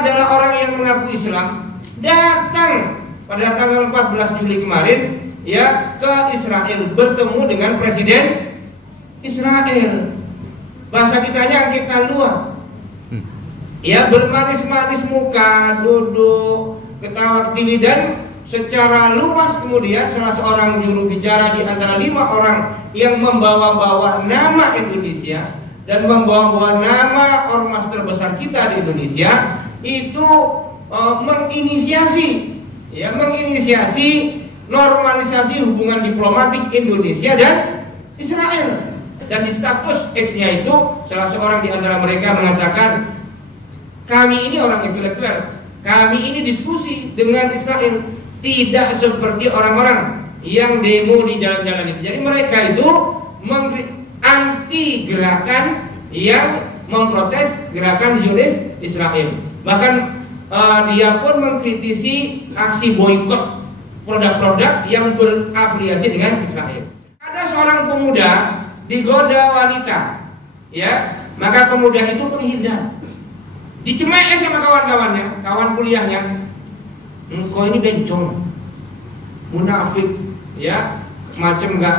adalah orang yang mengaku Islam, datang pada tanggal 14 Juli kemarin ya ke Israel bertemu dengan Presiden Israel. Bahasa kitanya kita luar. Ya, bermanis-manis muka, duduk, ketawa tinggi, dan secara luas kemudian salah seorang juru bicara di antara 5 orang yang membawa-bawa nama Indonesia dan membawa-bawa nama ormas terbesar kita di Indonesia itu menginisiasi normalisasi hubungan diplomatik Indonesia dan Israel. Dan di status X-nya itu salah seorang di antara mereka mengatakan, kami ini orang intelektual, kami ini diskusi dengan Israel, tidak seperti orang-orang yang demo di jalan-jalan itu. Jadi mereka itu anti gerakan yang memprotes gerakan Zionis Israel. Bahkan dia pun mengkritisi aksi boikot produk-produk yang berafiliasi dengan Israel. Ada seorang pemuda digoda wanita, ya, maka pemuda itu menghindar, dicemooh sama kawan-kawannya, kawan kuliahnya. Engkau ini bencong, munafik, ya, macam nggak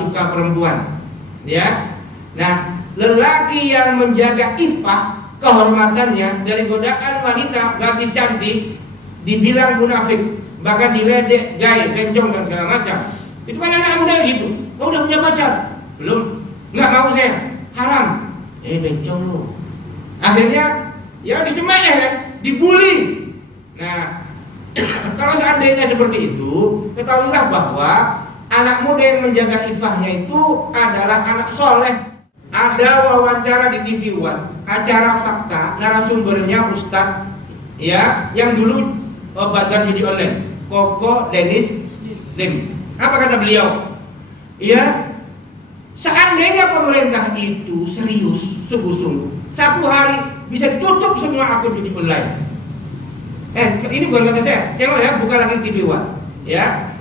suka perempuan, ya. Nah, lelaki yang menjaga iffah kehormatannya dari godaan wanita gadis cantik dibilang munafik, bahkan diledek, gay, bencong dan segala macam. Itu kan anak muda gitu. Kau udah punya pacar? Belum. Nggak mau saya. Haram. Bencong lu. Akhirnya ya dicemooh kan, dibully. Nah, kalau seandainya seperti itu, ketahuilah bahwa anak muda yang menjaga iffahnya itu adalah anak soleh. Ada wawancara di TV One, acara fakta, narasumbernya Ustadz, ya, yang dulu bagian judi online, Koko Dennis Lim. Apa kata beliau? Ya, seandainya pemerintah itu serius, sungguh-sungguh, satu hari bisa ditutup semua akun judi online. Ini bukan kata saya, tengok ya, bukan lagi TV One, ya,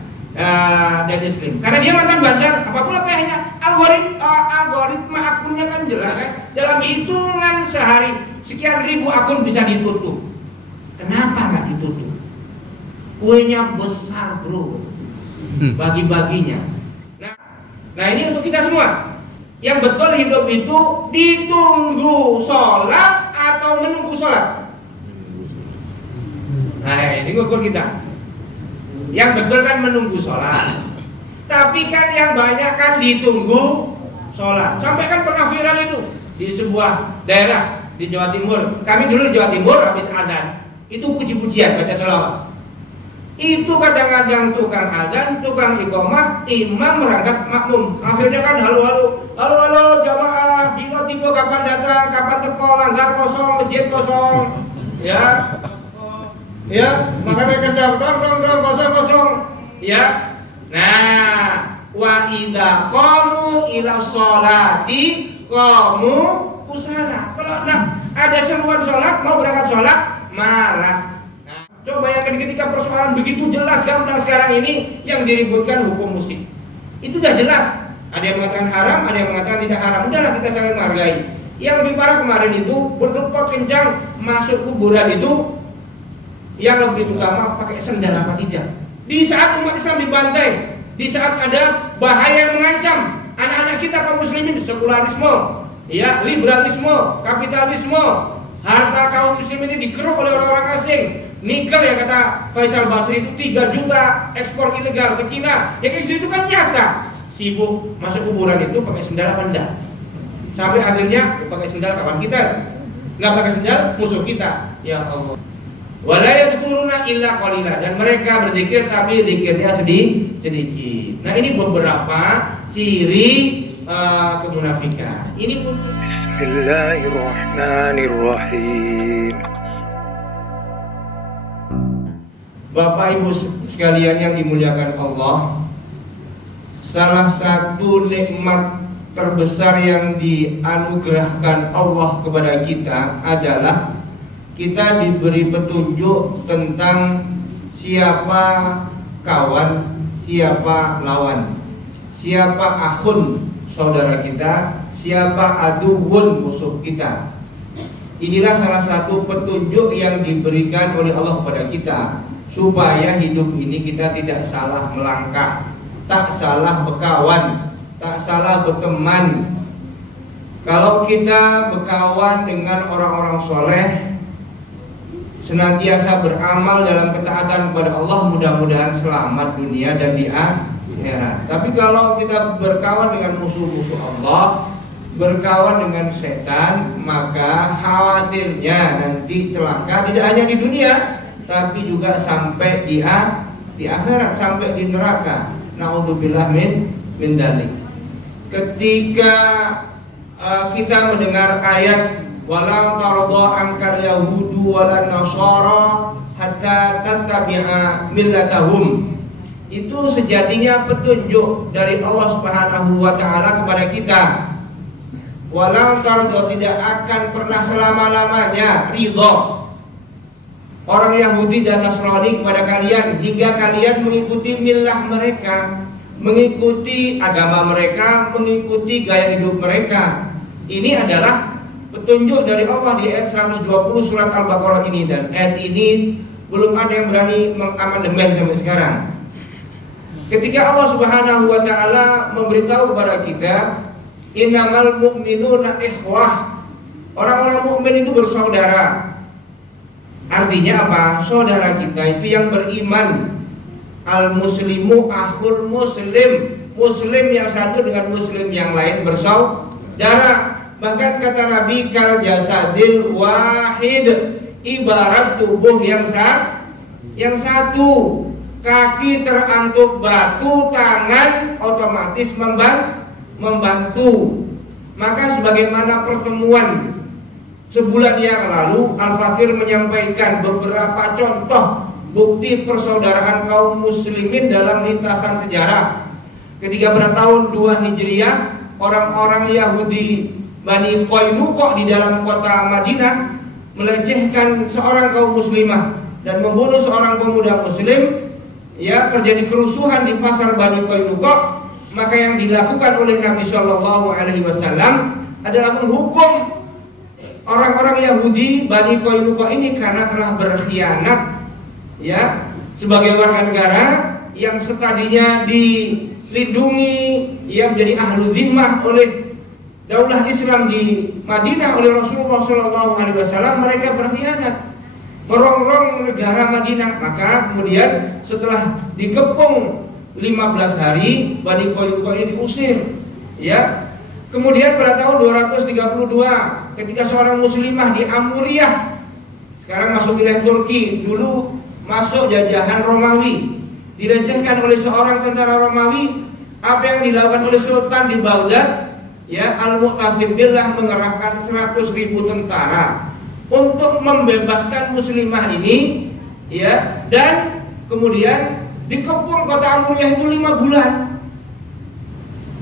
Dennis Lim. Karena dia mantan bandar, apapun lepehnya, algoritma akunnya kan jelas, ya. Dalam hitungan sehari sekian ribu akun bisa ditutup. Kenapa nggak ditutup? Kuenya besar, bro, bagi-baginya. Nah ini untuk kita semua. Yang betul hidup itu ditunggu sholat atau menunggu sholat. Nah ini ukur kita. Yang betul kan menunggu sholat. Tapi kan yang banyak kan ditunggu sholat. Sampai kan pernah viral itu di sebuah daerah di Jawa Timur. Kami dulu di Jawa Timur habis adzan itu puji-pujian, baca sholawat. Itu kadang-kadang tukang adzan, tukang iqomah, imam merangkap makmum. Akhirnya kan halo jamaah, dino tiba kapan datang, kapan teko, langgar kosong, masjid kosong, ya, ya, makanya kencang, dong kosong, ya. Nah, wa idza qamu ila sholati qamu kusala. Kalau ada seruan sholat, mau berangkat sholat, malas. Coba bayangkan ketika persoalan begitu jelas gamblang sekarang ini yang diributkan hukum musik. Itu sudah jelas. Ada yang mengatakan haram, ada yang mengatakan tidak haram. Udahlah kita saling menghargai. Yang lebih parah kemarin itu berdepot kencang masuk kuburan itu, yang lebih utama pakai sendal apa tidak. Di saat umat Islam dibantai, di saat ada bahaya yang mengancam anak-anak kita kaum muslimin, sekularisme, ya, liberalisme, kapitalisme, harta kaum muslimin ini dikeruk oleh orang-orang asing. Nikel yang kata Faisal Basri itu 3 juta ekspor ilegal ke Cina. Ya kayak gitu itu kan nyata. Sibuk masuk kuburan itu pakai sendal apa enggak? Sampai akhirnya pakai sendal kawan kita, nggak pakai sendal musuh kita. Ya Allah. Wala yadhkuruna illa qalila, dan mereka berzikir tapi zikirnya sedikit. Nah ini beberapa ciri kemunafikan. Ini untuk Bismillahirrahmanirrahim. Bapak Ibu sekalian yang dimuliakan Allah, salah satu nikmat terbesar yang dianugerahkan Allah kepada kita adalah kita diberi petunjuk tentang siapa kawan, siapa lawan, siapa akhun saudara kita, siapa aduwun musuh kita. Inilah salah satu petunjuk yang diberikan oleh Allah kepada kita, supaya hidup ini kita tidak salah melangkah, tak salah berkawan, tak salah berteman. Kalau kita berkawan dengan orang-orang soleh, senantiasa beramal dalam ketaatan kepada Allah, mudah-mudahan selamat dunia dan di akhirat. Tapi kalau kita berkawan dengan musuh-musuh Allah, berkawan dengan setan, maka khawatirnya nanti celaka tidak hanya di dunia, tapi juga sampai di akhirat, sampai di neraka. Naudzubillah min dzalik. Ketika kita mendengar ayat wala tarda ankal yahudu wala nasara hatta tattabi'a millatahum, itu sejatinya petunjuk dari Allah Subhanahu wa taala kepada kita. Wala tarda, tidak akan pernah selama-lamanya ridha orang Yahudi dan Nasrani kepada kalian hingga kalian mengikuti millah mereka, mengikuti agama mereka, mengikuti gaya hidup mereka. Ini adalah petunjuk dari Allah di ayat 120 surat Al-Baqarah ini, dan ayat ini belum ada yang berani mengamandemen sampai sekarang. Ketika Allah Subhanahu wa taala memberitahu kepada kita, innamal mu'minuna ikhwah, orang-orang mukmin itu bersaudara. Artinya apa? Saudara kita itu yang beriman. Al-muslimu akhul muslim, muslim yang satu dengan muslim yang lain bersaudara. Bahkan kata Nabi, kal jasadil wahid, ibarat tubuh yang satu. Kaki terantuk batu, tangan otomatis membantu. Maka sebagaimana pertemuan sebulan yang lalu, Al-Fakir menyampaikan beberapa contoh bukti persaudaraan kaum muslimin dalam lintasan sejarah. Ketika pada tahun 2 Hijriah, orang-orang Yahudi Bani Qainuqa di dalam kota Madinah melecehkan seorang kaum muslimah dan membunuh seorang pemuda muslim. Ya, terjadi kerusuhan di pasar Bani Qainuqa. Maka yang dilakukan oleh Nabi Shallallahu Alaihi Wasallam adalah menghukum orang-orang Yahudi Bani Qainuqa ini karena telah berkhianat, ya, sebagai warga negara yang setadinya dilindungi, yang menjadi ahlu zimmah oleh daulah Islam di Madinah oleh Rasulullah SAW. Mereka berkhianat, merongrong negara Madinah. Maka kemudian setelah dikepung 15 hari, Bani Qainuqa ini diusir. Ya, kemudian pada tahun 232, ketika seorang muslimah di Amuriyah, sekarang masuk wilayah Turki, dulu masuk jajahan Romawi, dilecehkan oleh seorang tentara Romawi. Apa yang dilakukan oleh Sultan di Baghdad? Ya, Al-Mu'tasim Billah mengerahkan 100.000 tentara untuk membebaskan muslimah ini, ya, dan kemudian dikepung kota Amuriyah itu 5 bulan.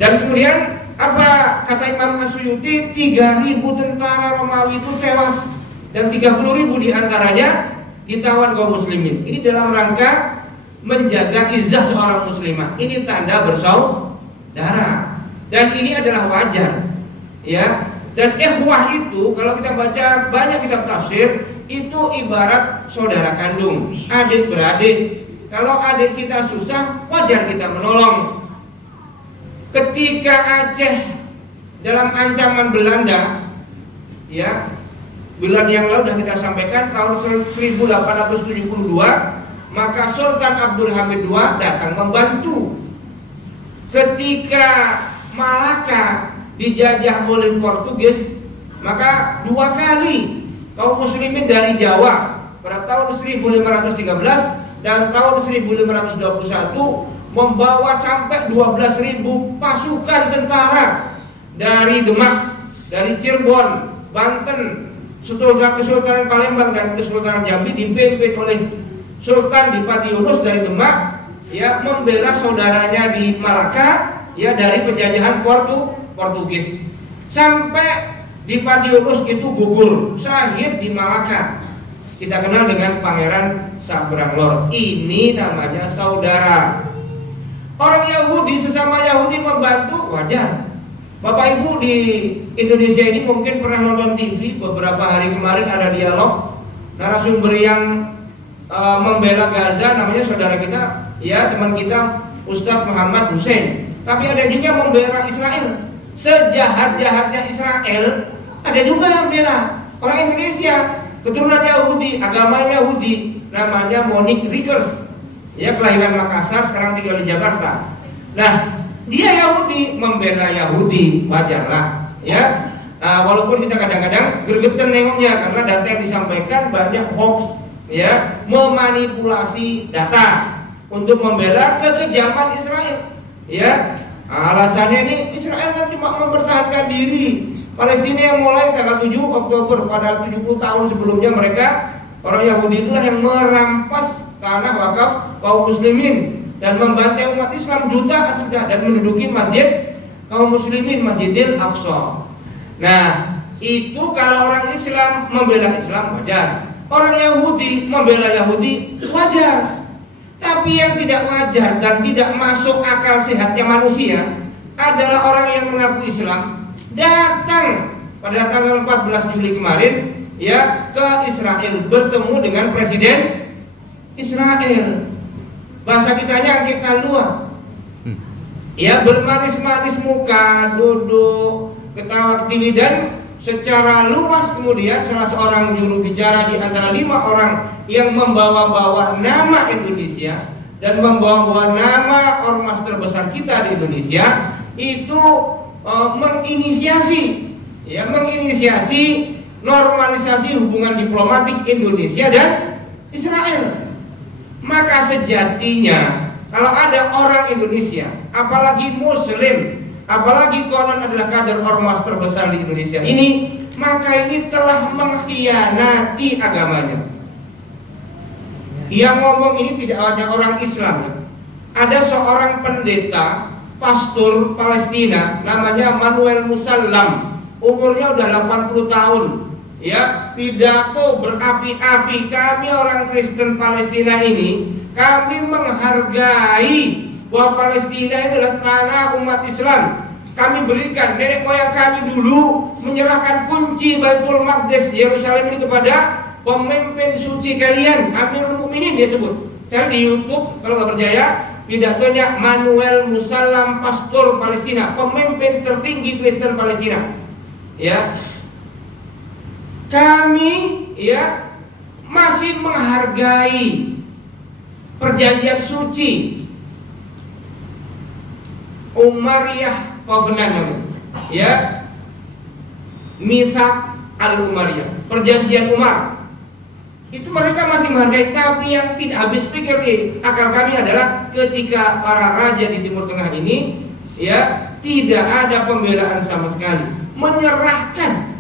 Dan kemudian apa kata Imam Asyuyuti, 3.000 tentara Romawi itu tewas dan 30.000 diantaranya ditawan kaum muslimin. Ini dalam rangka menjaga izzah seorang muslimah. Ini tanda bersaudara. Dan ini adalah wajar, ya. Dan ikhwah itu kalau kita baca banyak kitab tafsir, itu ibarat saudara kandung, adik beradik. Kalau adik kita susah, wajar kita menolong. Ketika Aceh dalam ancaman Belanda, ya, bulan yang lalu sudah kita sampaikan, tahun 1872, maka Sultan Abdul Hamid II datang membantu. Ketika Malaka dijajah oleh Portugis, maka 2 kali kaum muslimin dari Jawa pada tahun 1513 dan tahun 1521 membawa sampai 12.000 pasukan tentara dari Demak, dari Cirebon, Banten, Kesultanan Palembang dan Kesultanan Jambi, dipimpin oleh Sultan Dipati Yunus dari Demak, ya, membela saudaranya di Malaka, ya, dari penjajahan Portugis. Sampai Dipati Yunus itu gugur, syahid di Malaka. Kita kenal dengan Pangeran Sabranglor. Ini namanya saudara. Orang Yahudi sesama Yahudi membantu, wajar. Bapak Ibu di Indonesia ini mungkin pernah nonton TV beberapa hari kemarin, ada dialog narasumber yang membela Gaza, namanya saudara kita, ya teman kita Ustadz Muhammad Hussein. Tapi ada juga membela Israel. Sejahat-jahatnya Israel, ada juga yang bela orang Indonesia, keturunan Yahudi, agama Yahudi, namanya Monique Rickers, ya kelahiran Makassar, sekarang tinggal di Jakarta. Nah, dia Yahudi, membela Yahudi, wajarlah, ya. Walaupun kita kadang-kadang gregetan nengoknya karena data yang disampaikan banyak hoax, ya, memanipulasi data untuk membela kekejaman Israel, ya. Alasannya ini Israel kan cuma mempertahankan diri. Palestina yang mulai tanggal 7 Oktober, padahal 70 tahun sebelumnya mereka, orang Yahudi itulah yang merampas tanah wakaf kaum muslimin dan membantai umat Islam jutaan sudah, dan menduduki masjid kaum muslimin, Masjidil Aqsa. Nah, itu kalau orang Islam membela Islam wajar, orang Yahudi membela Yahudi wajar. Tapi yang tidak wajar dan tidak masuk akal sehatnya manusia adalah orang yang mengaku Islam datang pada tanggal 14 Juli kemarin, ya, ke Israel bertemu dengan Presiden Israel. Bahasa kitanya angke kalua, ya, bermanis-manis muka, duduk, ketawa tinggi, dan secara luas kemudian salah seorang juru bicara di antara 5 orang yang membawa-bawa nama Indonesia dan membawa-bawa nama ormas terbesar kita di Indonesia itu menginisiasi normalisasi hubungan diplomatik Indonesia dan Israel. Maka sejatinya kalau ada orang Indonesia, apalagi Muslim, apalagi konon adalah kader ormas terbesar di Indonesia ini, maka ini telah mengkhianati agamanya. Yang ngomong ini tidak hanya orang Islam. Ada seorang pendeta, pastor Palestina, namanya Manuel Musallam, umurnya udah 80 tahun. Ya, pidato berapi-api, kami orang Kristen Palestina ini, kami menghargai bahwa Palestina ini adalah tanah umat Islam. Kami berikan, nenek moyang kami dulu menyerahkan kunci Baitul Maqdis Yerusalem ini kepada pemimpin suci kalian, Amirul Mukminin dia sebut. Cari di YouTube kalau nggak percaya, pidatonya Manuel Musallam, pastor Palestina, pemimpin tertinggi Kristen Palestina. Ya, kami, ya, masih menghargai perjanjian suci Umayyah Covenant, ya, Misak al-Umayyah, perjanjian Umar. Itu mereka masih menghargai. Tapi yang tidak habis pikir di akal kami adalah ketika para raja di Timur Tengah ini, ya, tidak ada pembelaan sama sekali, menyerahkan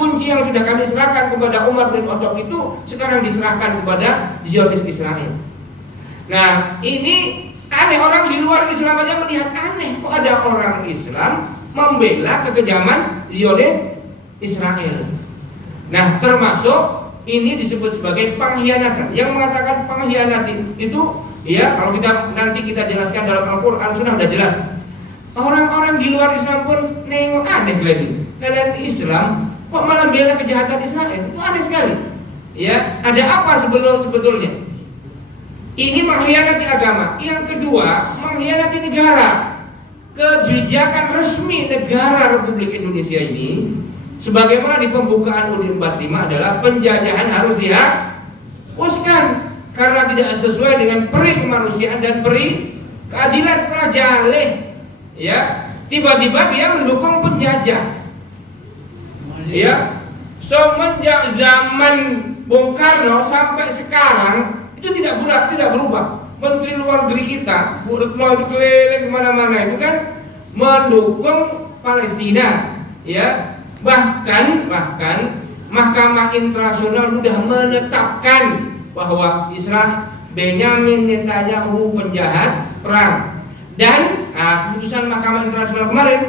kunci yang sudah kami serahkan kepada Umar bin Khattab itu sekarang diserahkan kepada Zionis Israel. Nah, ini aneh, orang di luar Islam aja melihat aneh, kok ada orang Islam membela kekejaman Zionis Israel. Nah, termasuk ini disebut sebagai pengkhianatan. Yang mengatakan pengkhianatan itu, ya, kalau nanti kita jelaskan dalam Al-Quran sudah jelas. Orang-orang di luar Islam pun nengok aneh lagi. Kalian di Islam kok malah bela kejahatan Israel? Itu aneh sekali. Ya, ada apa sebetulnya? Ini mengkhianati agama. Yang kedua, mengkhianati negara. Kebijakan resmi negara Republik Indonesia ini, sebagaimana di pembukaan UUD 45 adalah penjajahan harus dihapuskan karena tidak sesuai dengan peri kemanusiaan dan peri keadilan. Telah jaleh, ya, tiba-tiba dia mendukung penjajah. Ya, semenjak zaman Bung Karno sampai sekarang itu tidak berubah. Menteri luar negeri kita, Bu Retno keliling kemana-mana itu kan mendukung Palestina, ya. Bahkan Mahkamah Internasional sudah menetapkan bahwa Israel Benyamin Netanyahu penjahat perang. Dan keputusan Mahkamah Internasional kemarin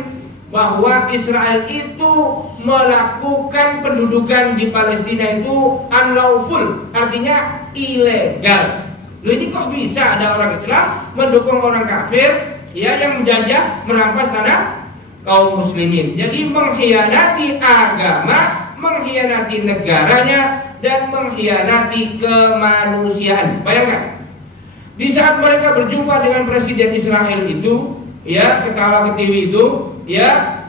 bahwa Israel itu melakukan pendudukan di Palestina itu unlawful, artinya ilegal. Loh, ini kok bisa ada orang Islam mendukung orang kafir, ya, yang menjajah, merampas tanah kaum muslimin. Jadi mengkhianati agama, mengkhianati negaranya, dan mengkhianati kemanusiaan. Bayangkan, di saat mereka berjumpa dengan presiden Israel itu, ya, ketawa ketiwi itu, ya,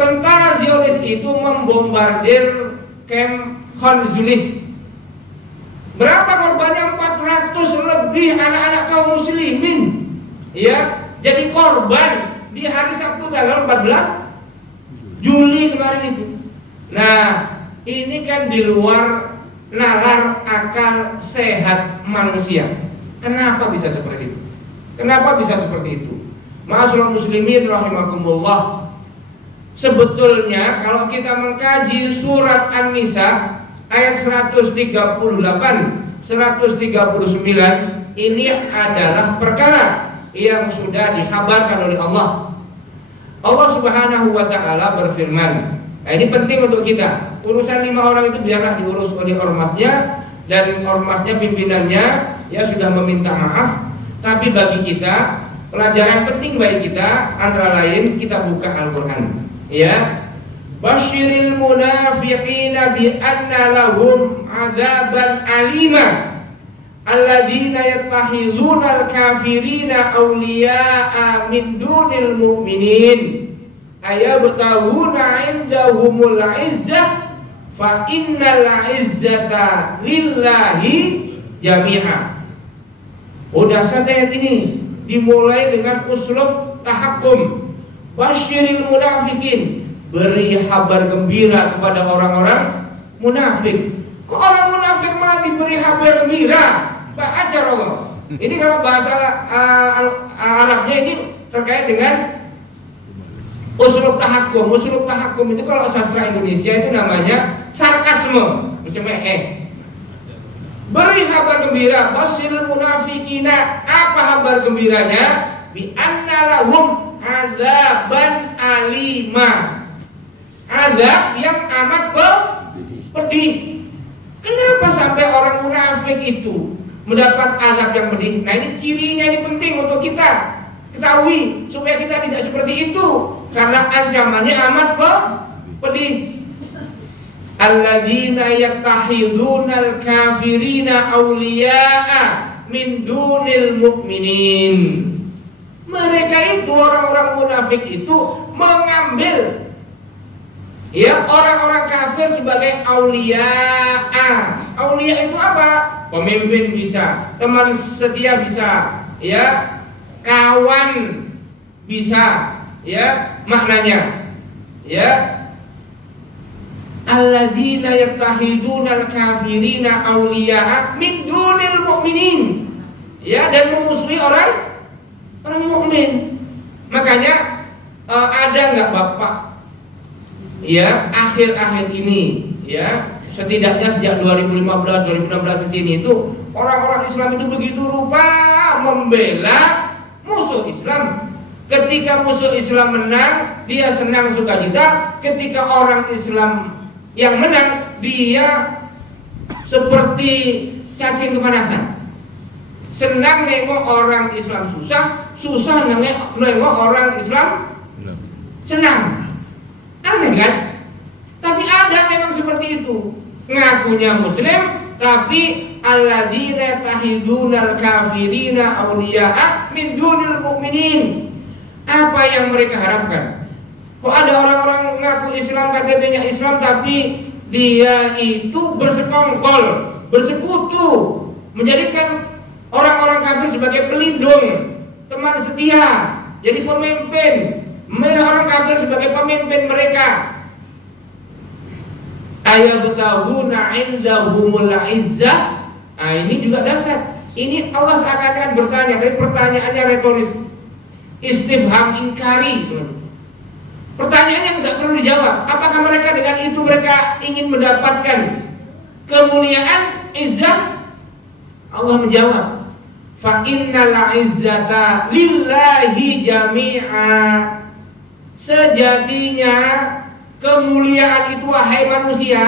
tentara Zionis itu membombardir camp Khan Yunis. Berapa korbannya? 400 lebih anak-anak kaum muslimin, ya, jadi korban di hari Sabtu tanggal 14 Juli kemarin itu. Nah, ini kan di luar nalar akal sehat manusia. Kenapa bisa seperti itu? Kenapa bisa seperti itu? Ma'asyiral muslimin rahimakumullah. Sebetulnya kalau kita mengkaji surat An-Nisa ayat 138, 139, ini adalah perkara yang sudah dikabarkan oleh Allah. Allah Subhanahu wa taala berfirman. Nah, ini penting untuk kita. Urusan 5 orang itu biarlah diurus oleh ormasnya, dan ormasnya, pimpinannya ya sudah meminta maaf. Tapi bagi kita, pelajaran penting bagi kita antara lain kita buka Al-Qur'an. Ya. Basyiril munafiqina bi anna lahum adzaban alima alladzina yattakhiduna al-kafirina awliya'a min dunil mu'minin ayabtaguna 'indahumul 'izzah fa innal 'izzata lillahi jami'a. Dasar ayat ini dimulai dengan uslub tahakkum. Basyiril munafiqin, beri kabar gembira kepada orang-orang munafik. Kok orang munafik malah diberi kabar gembira? Pak ajar Allah. Ini kalau bahasa Arabnya ini terkait dengan uslub tahakkum. Uslub tahakkum itu kalau sastra Indonesia itu namanya sarkasme. Beri kabar gembira, basyiril munafikina. Apa kabar gembiranya? Bi anna lahum adzaban alima. Azab yang amat pedih. Kenapa sampai orang munafik itu mendapat azab yang pedih? Nah, ini cirinya, ini penting untuk kita ketahui supaya kita tidak seperti itu, karena ancamannya amat pedih. Alladzina yattahidunal kafirina awliya'a min dunil mu'minin. Mereka itu, orang-orang munafik itu mengambil ya orang-orang kafir sebagai auliya'a. Aulia itu apa? Pemimpin bisa, teman setia bisa, ya, kawan bisa, ya, maknanya, ya. Alladzina yattahidunal kafirina auliya'a min dunil mu'minin. Ya, dan memusuhi orang mukmin. Makanya ada nggak Bapak, ya, akhir-akhir ini, ya, setidaknya sejak 2015, 2016 ke sini itu orang-orang Islam itu begitu rupa membela musuh Islam. Ketika musuh Islam menang, dia senang sukacita. Ketika orang Islam yang menang, dia seperti cacing kepanasan. Senang nengok orang Islam susah, susah nengok orang Islam senang. Aneh kan? Tapi ada memang seperti itu. Ngakunya muslim, tapi alladzina tahidunal kafirina awliya'a min dunil mu'minin. Apa yang mereka harapkan? Kok ada orang-orang ngaku Islam, KTP-nya Islam, tapi dia itu bersekongkol, bersekutu, menjadikan orang-orang kafir sebagai pelindung, teman setia, jadi pemimpin, memilih orang kafir sebagai pemimpin mereka. Ayabtaguna 'indahumul 'izzah. Nah, ini juga dasar. Ini Allah seakan-akan bertanya, tapi pertanyaannya retoris, istifham ingkari. Pertanyaannya tidak perlu dijawab. Apakah mereka dengan itu mereka ingin mendapatkan kemuliaan, izzah? Allah menjawab, fa innal izzata lillahi jami'a. Sejatinya kemuliaan itu, wahai manusia,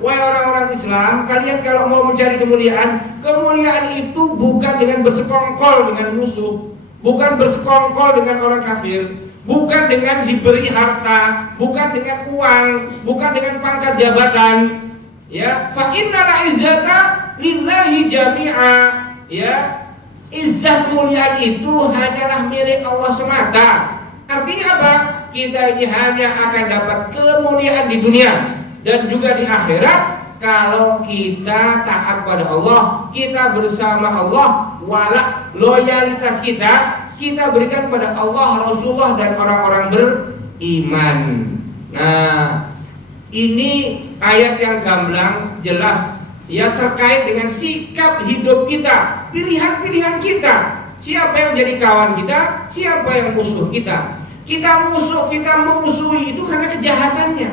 wahai orang-orang Islam, kalian kalau mau mencari kemuliaan, kemuliaan itu bukan dengan bersekongkol dengan musuh, bukan bersekongkol dengan orang kafir, bukan dengan diberi harta, bukan dengan uang, bukan dengan pangkat jabatan. Ya, fa innal izzata lillahi jami'a. Ya, izzat mulia itu hanyalah milik Allah semata. Artinya apa? Kita ini hanya akan dapat kemuliaan di dunia dan juga di akhirat kalau kita taat pada Allah, kita bersama Allah, wala loyalitas kita berikan pada Allah, Rasulullah dan orang-orang beriman. Nah, ini ayat yang gamblang, jelas ya, terkait dengan sikap hidup kita, pilihan-pilihan kita. Siapa yang jadi kawan kita, siapa yang musuh kita. Kita memusuhi itu karena kejahatannya.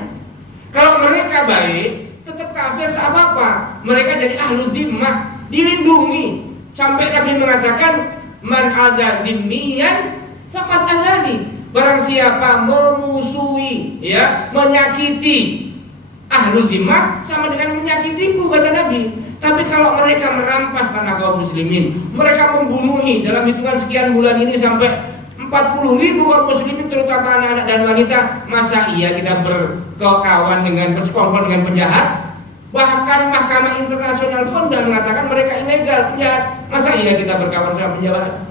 Kalau mereka baik, tetap kafir tak apa-apa. Mereka jadi ahlul dhimmah, dilindungi. Sampai Nabi mengatakan, man adza dhimmiyan faqad azani. Barang siapa memusuhi, ya, menyakiti ahlul dhimmah sama dengan menyakitiku, kata Nabi. Tapi kalau mereka merampas tanah kaum muslimin, mereka membunuhi dalam hitungan sekian bulan ini sampai 40.000 kaum muslimin, terutama anak-anak dan wanita, masa iya kita berkawan dengan, bersekongkol dengan penjahat? Bahkan Mahkamah Internasional pun sudah mengatakan mereka ilegal, penjahat. Masa iya kita berkawan sama penjahat?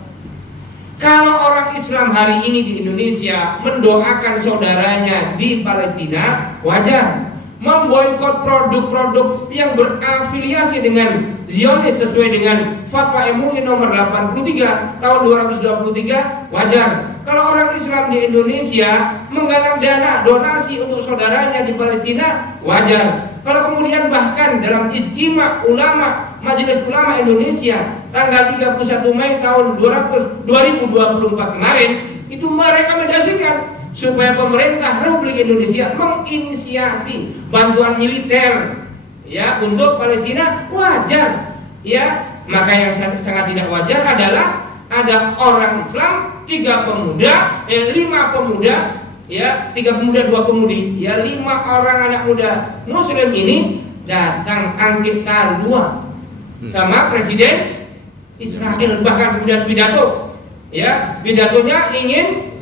Kalau orang Islam hari ini di Indonesia mendoakan saudaranya di Palestina, wajar. Memboikot produk-produk yang berafiliasi dengan Zionis sesuai dengan Fatwa MUI nomor 83 tahun 223, wajar. Kalau orang Islam di Indonesia menggalang dana donasi untuk saudaranya di Palestina, wajar. Kalau kemudian bahkan dalam Ijtima Ulama Majelis Ulama Indonesia tanggal 31 Mei tahun 2024 kemarin, itu mereka mendasarkan supaya pemerintah Republik Indonesia menginisiasi bantuan militer, ya, untuk Palestina, wajar. Ya, maka yang sangat tidak wajar adalah ada orang Islam 5 pemuda, ya, 3 pemuda 2 pemudi, ya, 5 orang anak muda Muslim ini datang angkit taruhan sama Presiden Israel, bahkan kemudian pidato, ya, pidatonya ingin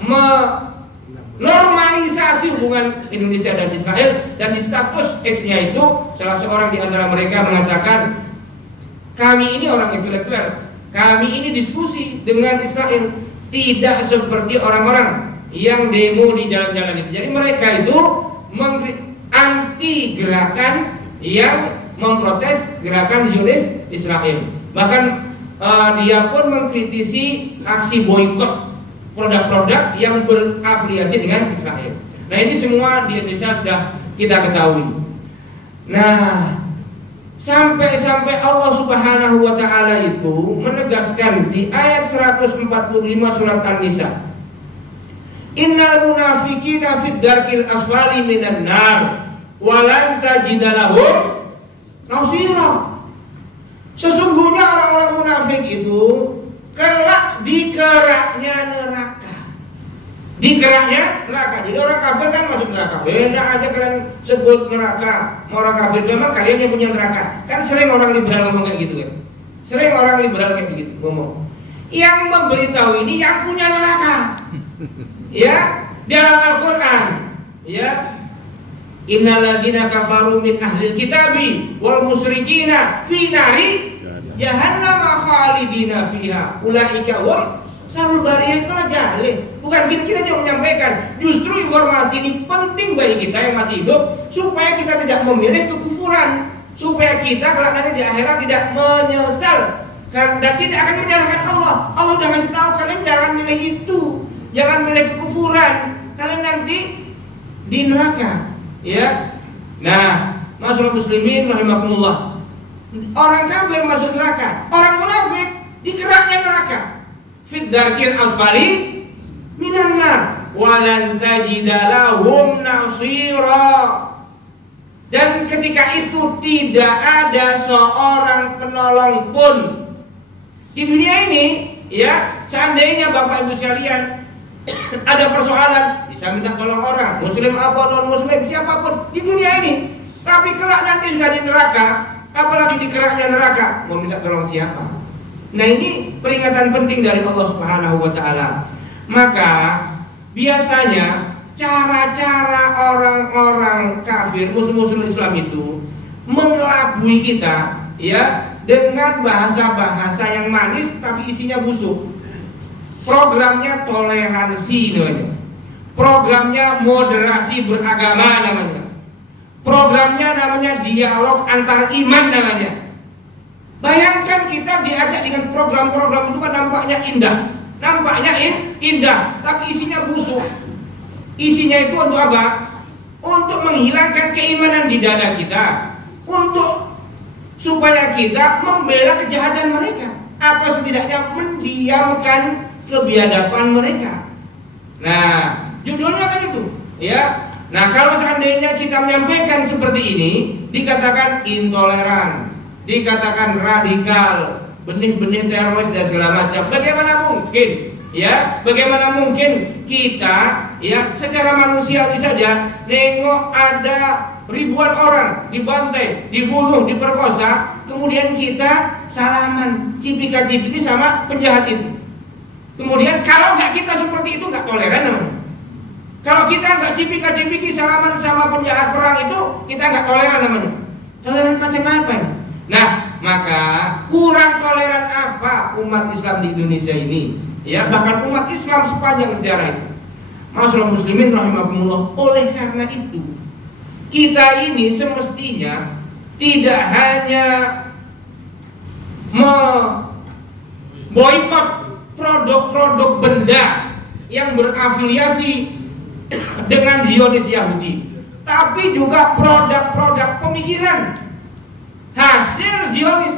normalisasi hubungan Indonesia dan Israel, dan di status X-nya itu salah seorang di antara mereka mengatakan, kami ini orang intelektual, kami ini diskusi dengan Israel, tidak seperti orang-orang yang demo di jalan-jalan itu. Jadi mereka itu anti gerakan yang memprotes gerakan Zionis Israel. Bahkan dia pun mengkritisi aksi boikot produk-produk yang berafiliasi dengan Israel. Nah, ini semua di Indonesia sudah kita ketahui. Nah, sampai Allah Subhanahu wa taala itu menegaskan di ayat 145 surat An-Nisa, innal munafiqina fid darkil asfali minan nar wa lan tajida lahum nasira. Sesungguhnya orang-orang munafik itu kelak di keraknya neraka. Di keraknya neraka. Jadi orang kafir kan masuk neraka. Beda aja kalian sebut neraka. Orang kafir memang kalian yang punya neraka. Kan sering orang liberal ngomong kayak gitu kan. Sering orang liberal kayak gitu ngomong. Yang memberitahu ini yang punya neraka. Ya, dalam Al-Qur'an, ya, innal ladzina kafaru min ahlil kitabi wal musyrikina fi nari jahannam khalidina fiha ulaika hum sarul bariyah. Itu jaleh. Bukan kita cuma menyampaikan, justru informasi ini penting bagi kita yang masih hidup supaya kita tidak memilih kekufuran, supaya kita kelak nanti di akhirat tidak menyesal dan tidak akan menyalahkan Allah. Allah sudah kasih tahu kalian jangan milih itu, jangan milih kekufuran, kalian nanti di neraka. Ya. Nah, masyaallah muslimin rahimakumullah. Orang kafir masuk neraka, orang munafik di keraknya neraka. Fid darkil asfali minan nar wa lan tajida lahum nasira. Dan ketika itu tidak ada seorang penolong pun di dunia ini, ya. Seandainya Bapak Ibu sekalian ada persoalan, bisa minta tolong orang, muslim apa non muslim siapapun di dunia ini. Tapi kelak nanti sudah di neraka, apalagi di keraknya neraka, mau minta tolong siapa? Nah, ini peringatan penting dari Allah Subhanahu wa taala. Maka biasanya cara-cara orang-orang kafir, musuh-musuh Islam itu mengelabui kita, ya, dengan bahasa-bahasa yang manis tapi isinya busuk. Programnya toleransi namanya, programnya moderasi beragama namanya, programnya namanya dialog antar iman namanya. Bayangkan kita diajak dengan program-program itu kan nampaknya indah, tapi isinya busuk. Isinya itu untuk apa? Untuk menghilangkan keimanan di dada kita, untuk supaya kita membela kejahatan mereka, atau setidaknya mendiamkan kebiadaban mereka. Nah, judulnya kan itu, ya. Nah, kalau seandainya kita menyampaikan seperti ini, dikatakan intoleran, dikatakan radikal, benih-benih teroris dan segala macam. Bagaimana mungkin, ya? Bagaimana mungkin kita, ya, secara manusiawi saja nengok ada ribuan orang dibantai, dibunuh, diperkosa, kemudian kita salaman, cipika-cipiki sama penjahat itu. Kemudian kalau nggak kita seperti itu nggak toleran namanya. Kalau kita nggak cipika-cipiki salaman sama penjahat perang itu, kita nggak toleran namanya. Toleran macam apa ini? Nah, maka kurang toleran apa umat Islam di Indonesia ini? Ya, bahkan umat Islam sepanjang sejarah itu. Masyaallah muslimin rahimakumullah. Oleh karena itu, kita ini semestinya tidak hanya memboikot produk-produk benda yang berafiliasi dengan Zionis Yahudi, tapi juga produk-produk pemikiran hasil Zionis.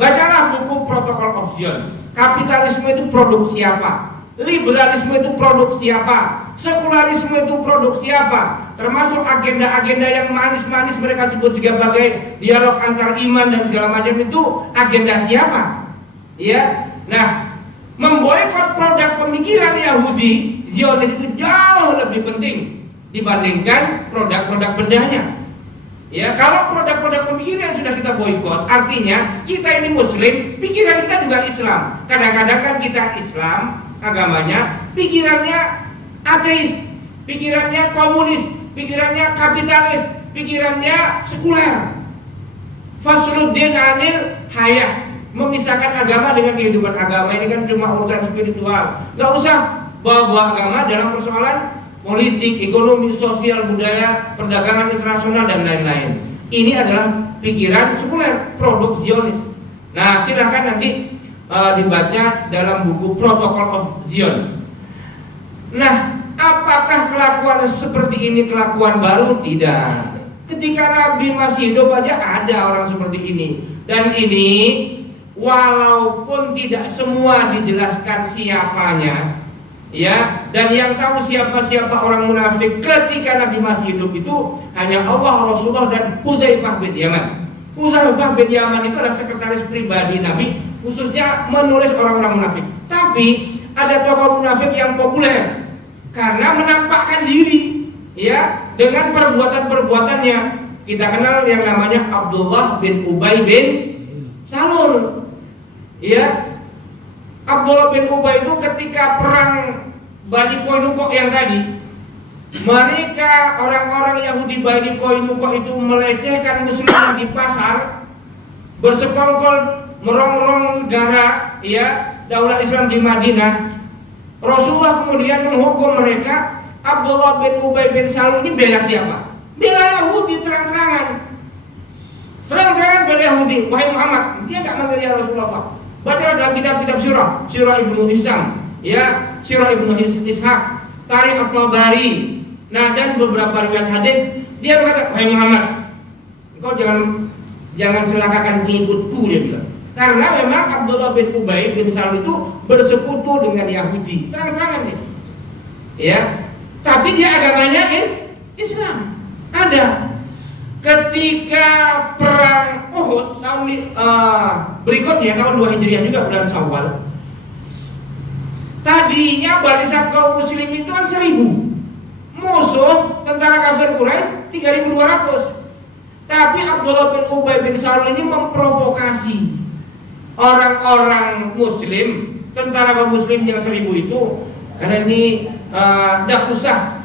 Bacalah buku Protocol of Zion. Kapitalisme itu produk siapa? Liberalisme itu produk siapa? Sekularisme itu produk siapa? Termasuk agenda-agenda yang manis-manis mereka sebut sebagai dialog antar iman dan segala macam itu agenda siapa? Ya, nah, memboikot produk pemikiran Yahudi Zionis itu jauh lebih penting dibandingkan produk-produk bendanya. Ya, kalau produk-produk pemikiran sudah kita boikot, artinya kita ini Muslim, pikiran kita juga Islam. Kadang-kadang kan kita Islam agamanya, pikirannya ateis, pikirannya komunis, pikirannya kapitalis, pikirannya sekuler. Fasluddin anil hayah, memisahkan agama dengan kehidupan. Agama ini kan cuma urusan spiritual, nggak usah bawa agama dalam persoalan politik, ekonomi, sosial, budaya, perdagangan internasional dan lain-lain. Ini adalah pikiran sekuler, produk Zionis. Nah, silahkan nanti dibaca dalam buku Protocol of Zion. Nah, apakah kelakuan seperti ini kelakuan baru? Tidak. Ketika Nabi masih hidup aja ada orang seperti ini. Dan ini walaupun tidak semua dijelaskan siapanya, ya, dan yang tahu siapa-siapa orang munafik ketika Nabi masih hidup itu hanya Allah, Rasulullah, dan Hudzaifah bin Yaman. Hudzaifah bin Yaman itu adalah sekretaris pribadi Nabi, khususnya menulis orang-orang munafik. Tapi ada tokoh munafik yang populer karena menampakkan diri, ya, dengan perbuatan-perbuatannya. Kita kenal yang namanya Abdullah bin Ubay bin Salul. Ya, Abdullah bin Ubay itu ketika perang Bani Koinukok yang tadi, mereka orang-orang Yahudi Bani Koinukok itu melecehkan muslim di pasar, bersekongkol merongrong negara, ya, daulah Islam di Madinah. Rasulullah kemudian menghukum mereka. Abdullah bin Ubay bin Salul ini bela siapa? Bela Yahudi terang-terangan. Terang-terangan bela Yahudi. Wahai Muhammad, dia tidak membela Rasulullah. Bacalah dalam kitab-kitab Sirah Ibnu Hisham, ya, Sirah Ibnu Ishaq, Tarikh At-Tabari, nah, dan beberapa riwayat hadis. Dia berkata, wahai Muhammad, engkau jangan celakakan pengikutku, dia bilang. Karena memang Abdullah bin Ubay bin Salul itu bersekutu dengan Yahudi, terang-terangan dia. Ya, tapi dia agamanya Islam. Ada. Ketika perang Uhud tahun berikutnya, tahun 2 Hijriah juga, bulan Syawal. Tadinya barisan kaum muslimin itu kan 1000. Musuh tentara kafir Quraisy 3200. Tapi Abdullah bin Ubay bin Salul ini memprovokasi orang-orang muslim, tentara kaum muslim yang 1000 itu. Karena ini tidak usah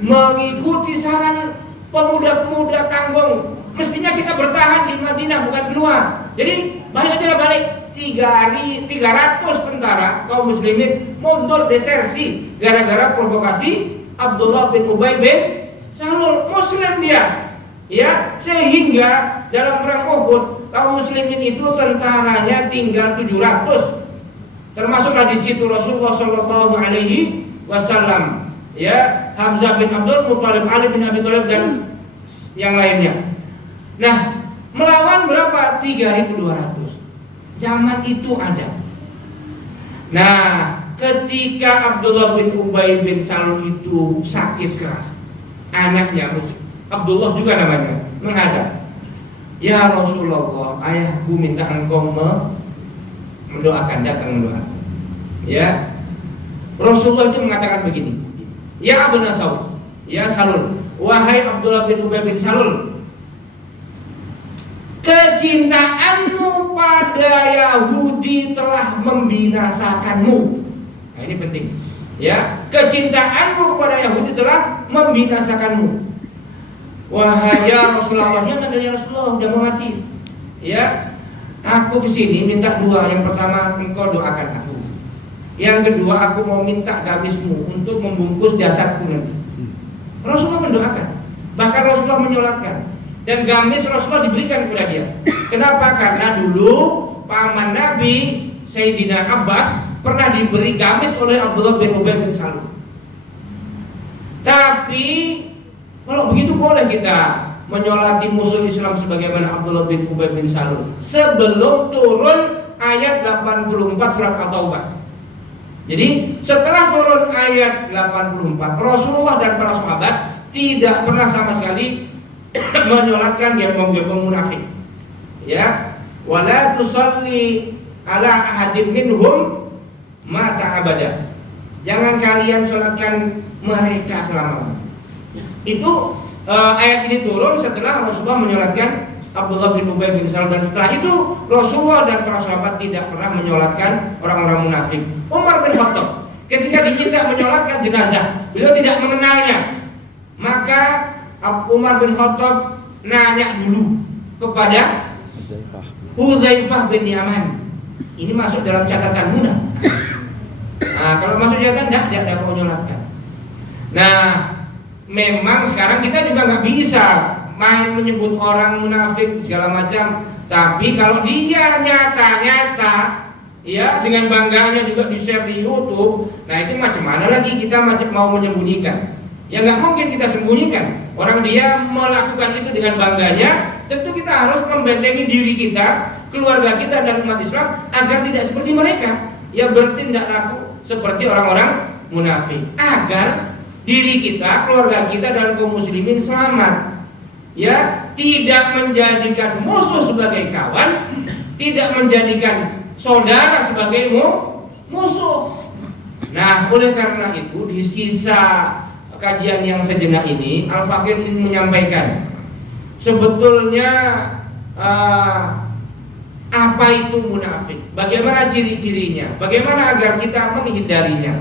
mengikuti saran pemuda-pemuda tanggung. Mestinya kita bertahan di Madinah, bukan keluar. Jadi balik aja, balik. 300 tentara kaum muslimin mundur desersi gara-gara provokasi Abdullah bin Ubay bin Salul. Muslim dia, ya, sehingga dalam perang Uhud kaum muslimin itu tentaranya tinggal 700. Termasuklah di situ Rasulullah Shallallahu Alaihi Wasallam, ya, Hamzah bin Abdul Muthalib, Ali bin Abi Thalib dan yang lainnya. Nah, melawan berapa? 3.200. Zaman itu ada. Nah, ketika Abdullah bin Ubay bin Salul itu sakit keras, anaknya Abdullah juga namanya menghadap, ya Rasulullah, ayahku minta engkau mendoakan, datang mendoakan. Ya, Rasulullah itu mengatakan begini, ya Abu Nasau, ya Salul, wahai Abdullah bin Ubay bin Salul, kecintaanmu pada Yahudi telah membinasakanmu. Nah, ini penting, ya. Kecintaanmu kepada Yahudi telah membinasakanmu. Wahai ya Rasulullah, jangan dari Rasulullah, udah mau mati. Ya, aku kesini minta dua. Yang pertama, engkau doakan aku. Yang kedua, aku mau minta gamismu untuk membungkus jasadku nanti. Rasulullah mendoakan, bahkan Rasulullah menyolatkan. Dan gamis Rasulullah diberikan kepada dia. Kenapa? Karena dulu paman Nabi Sayyidina Abbas pernah diberi gamis oleh Abdullah bin Ubay bin Salul. Tapi kalau begitu boleh kita menyolati musuh Islam sebagaimana Abdullah bin Ubay bin Salul sebelum turun ayat 84 surat At-Taubah. Jadi setelah turun ayat 84, Rasulullah dan para sahabat tidak pernah sama sekali menyolatkan gembong-gembong munafik. Ya, wala tusalli ala ahadin minhum mata abada. Jangan kalian sholatkan mereka selama-lamanya. Itu ayat ini turun setelah Rasulullah menyolatkan Abdullah bin Ubay bin Salul, dan setelah itu Rasulullah dan para sahabat tidak pernah menyolatkan orang-orang munafik. Umar bin Khattab ketika diminta menyolatkan jenazah, beliau tidak mengenalnya. Maka Umar bin Khattab nanya dulu kepada Hudzaifah bin Yaman. Ini masuk dalam catatan munafik. Nah, kalau masuk catatan tidak mau menyolatkan. Nah, memang sekarang kita juga nggak bisa main menyebut orang munafik segala macam. Tapi kalau dia nyata-nyata, ya, dengan bangganya juga di-share di YouTube, nah itu macam mana lagi kita mau menyembunyikan? Ya nggak mungkin kita sembunyikan. Orang dia melakukan itu dengan bangganya, tentu kita harus membentengi diri kita, keluarga kita dan umat Islam agar tidak seperti mereka, ya, bertindak laku seperti orang-orang munafik, agar diri kita, keluarga kita dan kaum muslimin selamat. Ya, tidak menjadikan musuh sebagai kawan, tidak menjadikan saudara sebagai musuh. Nah, oleh karena itu di sisa kajian yang sejenak ini, Al-Fakir ingin menyampaikan sebetulnya apa itu munafik, bagaimana ciri-cirinya, bagaimana agar kita menghindarinya.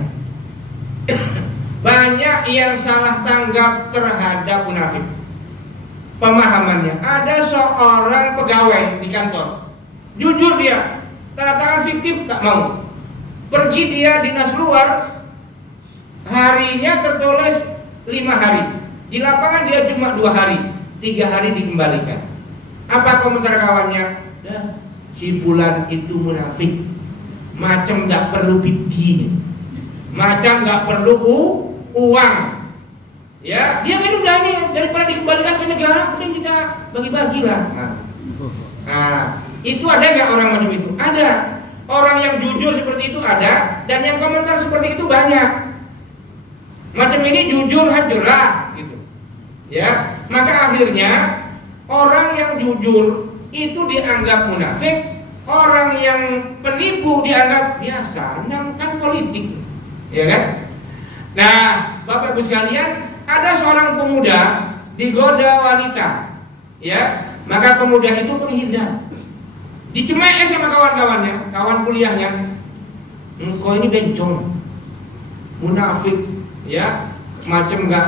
Banyak yang salah tanggap terhadap munafik. Pemahamannya, ada seorang pegawai di kantor, jujur dia, tanda tangan fiktif tak mau, pergi dia dinas luar, harinya tertulis 5 hari, di lapangan dia cuma 2 hari, 3 hari dikembalikan. Apa komentar kawannya? Dah, si fulan itu munafik, macam nggak perlu bukti, macam nggak perlu uang. Ya, dia kan udah nih, daripada dikembalikan ke negara, mending kita bagi-bagilah. Nah, itu ada nggak orang macam itu? Ada. Orang yang jujur seperti itu ada, dan yang komentar seperti itu banyak. Macam ini jujur hancurlah, gitu. Ya, maka akhirnya orang yang jujur itu dianggap munafik, orang yang penipu dianggap biasa. Ini kan politik, ya kan? Nah, Bapak Ibu sekalian, ada seorang pemuda digoda wanita, ya, maka pemuda itu menghindar, dicemooh sama kawan-kawannya, kawan kuliahnya. Engkau ini bencong, munafik, ya, macam nggak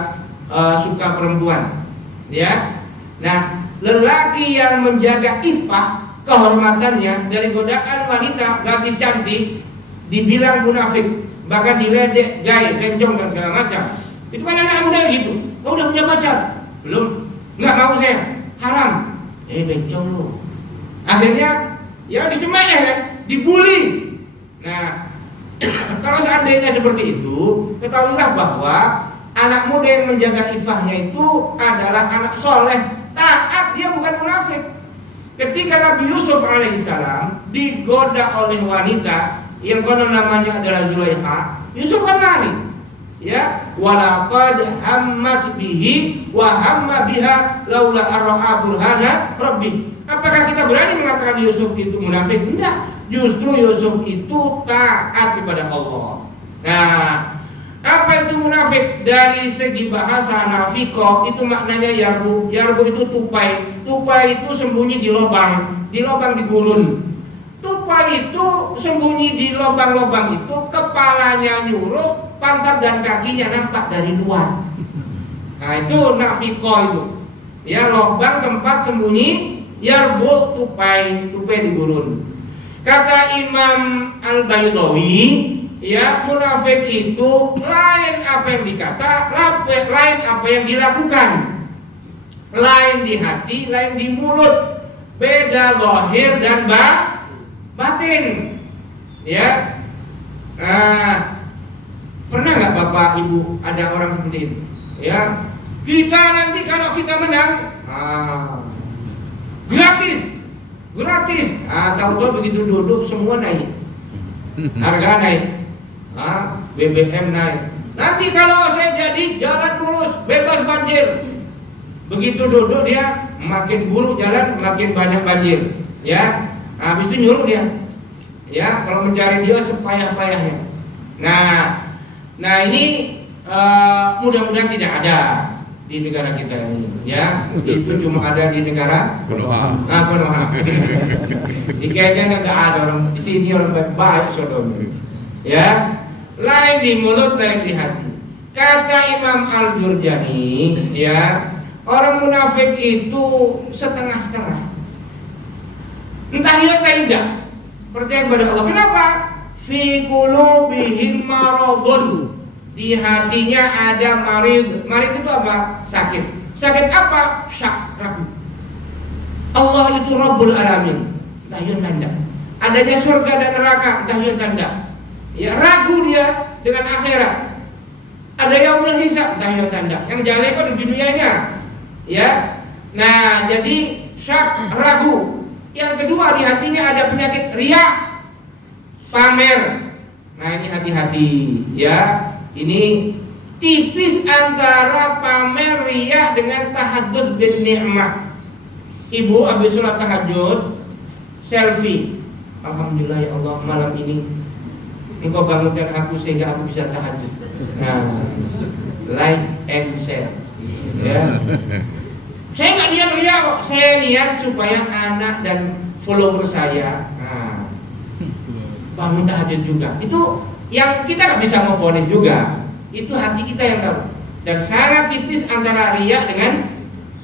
suka perempuan, ya. Nah, lelaki yang menjaga iffah kehormatannya dari godaan wanita gadis cantik dibilang munafik, bahkan diledek, gay, bencong dan segala macam. Itu kan anak muda gitu. Oh, udah punya pacar? Belum. Nggak mau saya. Haram. Bencong lu. Akhirnya ya dicemeh kan, dibully. Nah, kalau seandainya seperti itu, ketahuilah bahwa anak muda yang menjaga iffahnya itu adalah anak soleh, taat, dia bukan munafik. Ketika Nabi Yusuf alaihissalam digoda oleh wanita yang konon namanya adalah Zulaikha, Yusuf kan lari. Ya, walaqad hammat bihi wa hamma biha laula arra'a burhana rabbi. Apakah kita berani mengatakan Yusuf itu munafik? Tidak. Justru Yusuf itu taat kepada Allah. Nah, apa itu munafik? Dari segi bahasa nafiko itu maknanya yarbu. Yarbu itu tupai. Tupai itu sembunyi di lubang di gurun. Tupai itu sembunyi di lubang-lubang itu, kepalanya nyuruh, pantat dan kakinya nampak dari luar. Nah, itu nafiko itu. Ya, lubang tempat sembunyi, yarbu tupai di gurun. Kata Imam Al-Baydawi, ya, munafik itu lain apa yang dikata, lain apa yang dilakukan, lain di hati, lain di mulut, beda zahir dan batin. Ya, pernah nggak Bapak Ibu ada orang seperti itu? Ya, kita nanti kalau kita menang, gratis. Tahu-tahu begitu duduk semua naik, harga naik, BBM naik. Nanti kalau saya jadi jalan mulus, bebas banjir. Begitu duduk dia makin buruk jalan, makin banyak banjir. Ya, habis itu nyuruh dia. Ya, kalau mencari dia sepayah-payahnya. Nah ini mudah-mudahan tidak ada di negara kita ini, ya. Itu cuma ada di negara Konoha. Di kayaknya nggak ada orang di sini, orang baik sodom. Ya, lain di mulut, lain di hati. Kata Imam Al-Jurjani, ya, orang munafik itu setengah-setengah. Entah iya atau tidak percaya kepada Allah. Kenapa? Fi qulubihim maradun. Di hatinya ada marid. Marid itu apa? Sakit. Sakit apa? Syak, ragu. Allah itu Rabbul Alamin. Entah iya tanda. Adanya surga dan neraka. Entah iya tanda. Ya, ragu dia dengan akhirat. Ada yaumul hisab. Entah iya tanda. Yang jalan kok di dunianya. Ya. Nah, jadi syak, ragu. Yang kedua, di hatinya ada penyakit riya, pamer. Nah, ini hati-hati, ya. Ini tipis antara pamer, riya dengan tahadduts bin ni'mah. Ibu habis sholat tahajud selfie. Alhamdulillah ya Allah, malam ini Engkau bangunkan aku sehingga aku bisa tahajud. Nah, like and share. Ya. Saya nggak niat riya kok. Saya niat supaya anak dan follower saya bangun tahajud juga. Itu yang kita nggak bisa memvonis juga. Itu hati kita yang tahu. Dan sangat tipis antara riya dengan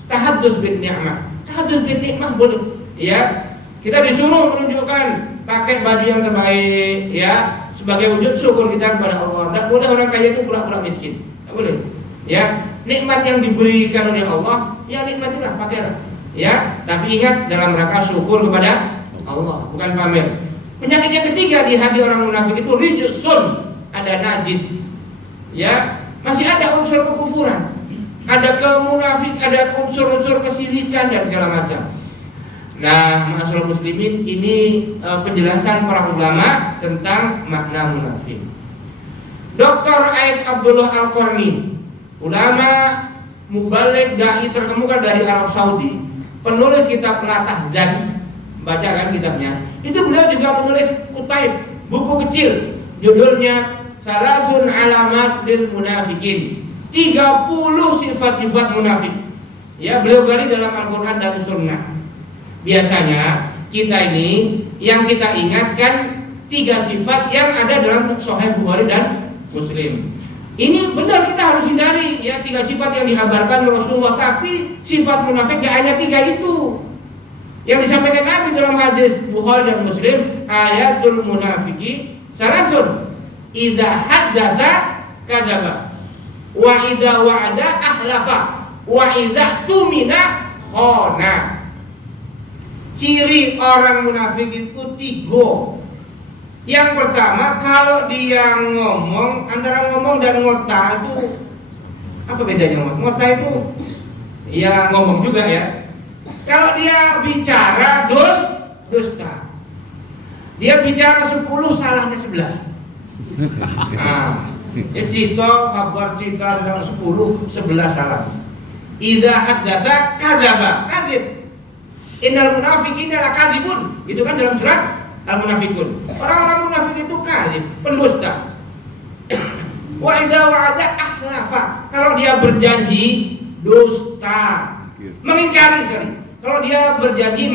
tahadduts bin ni'mah. Tahadduts bin ni'mah boleh, ya. Kita disuruh menunjukkan pakai baju yang terbaik, ya, sebagai wujud syukur kita kepada Allah. Tidak boleh orang kaya itu pura-pura miskin. Tidak boleh. Ya, nikmat yang diberikan oleh Allah, ya nikmatilah, pakailah. Ya, tapi ingat dalam rangka syukur kepada Allah, bukan pamer. Penyakit yang ketiga di hati orang munafik itu rijsun, ada najis. Ya, masih ada unsur kekufuran, ada kemunafik, ada unsur-unsur kesyirikan dan segala macam. Nah, ma'asyiral muslimin, ini penjelasan para ulama tentang makna munafik. Dr. Aid Abdullah Al-Qarni, ulama mubaligh dai terkemuka dari Arab Saudi, penulis kitab Al-Tahzan, baca kan kitabnya. Itu beliau juga menulis kutaib, buku kecil, judulnya Salasun Alamat lil Munafikin, 30 sifat-sifat munafik. Ya, beliau gali dalam Al-Quran dan Sunnah. Biasanya kita ini yang kita ingatkan 3 sifat yang ada dalam Sahih Bukhari dan Muslim. Ini benar kita harus hindari ya 3 sifat yang dihabarkan oleh Rasulullah, tapi sifat munafik gak hanya 3 itu. Yang disampaikan Nabi dalam hadis Bukhari dan Muslim, ayatul munafiki salasun, idza haddatsa kadzaba, wa idza wa'ada ahlafa, wa idza tumina khana. Ciri orang munafik itu 3. Yang pertama, kalau dia ngomong, antara ngomong dan ngota itu apa bedanya? Ngota itu ya ngomong juga ya. Kalau dia bicara dusta. Dia bicara 10, salahnya 11. Nah, ya cito, kabar cita tentang 10, 11 salah. Idza haddatsa kadzaba, kadzib. Innal munafiqina lakadzibun. Itu kan dalam surat Al-Munafiqun. Orang-orang munafik itu kadzib, pendusta. Wa idza wa'ada akhlafa. Kalau dia berjanji dusta, mengingkari. Kalau dia berjanji